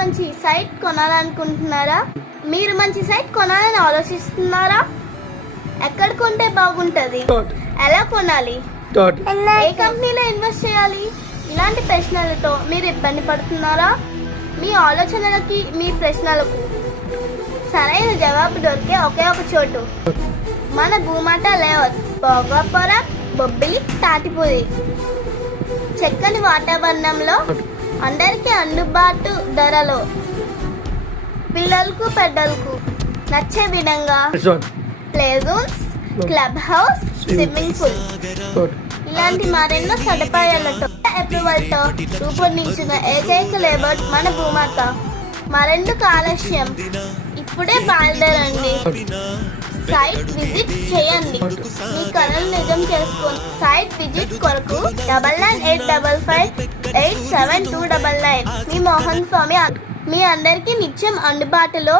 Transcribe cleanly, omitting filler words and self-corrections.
మంచి సైట్ కొనాలనుకుంటున్నారా? మీరు మంచి సైట్ కొనాలని ఆలోచిస్తున్నారా? ఎక్కడ కొంటే బాగుంటుంది? ఎలా కొనాలి? ఏ కంపెనీలో ఇన్వెస్ట్ చేయాలి? ఇలాంటి ప్రశ్నలతో మీరు ఇబ్బంది పడుతున్నారా? మీ ఆలోచనలకి, మీ ప్రశ్నలకు సరైన జవాబు దొరికే ఒకే ఒక చోటు మన భూమాట లేఅవుట్, భోగాపురం, బొబ్బిలి, తాటిపూడి. చక్కని వాతావరణంలో, అందరికీ అందుబాటు ధరలో, పిల్లలకు పెద్దలకు నచ్చే విధంగా play zones, club house, swimming pool ఇలాంటి మరెన్నో సదుపాయాలతో అప్రూవల్తో రూపొందించిన ఏకైక లేఅవుట్ మన భూమాత. మరెందుకు ఆలస్యం? ఇప్పుడే బయలుదేరండి. సైట్ విజిట్ చేయండి. మీ కళలు నిజం చేసుకోండి. సైట్ విజిట్ కొరకు 9985587299. మీ మోహన్ స్వామి మీ అందరికీ నిత్యం అందుబాటులో.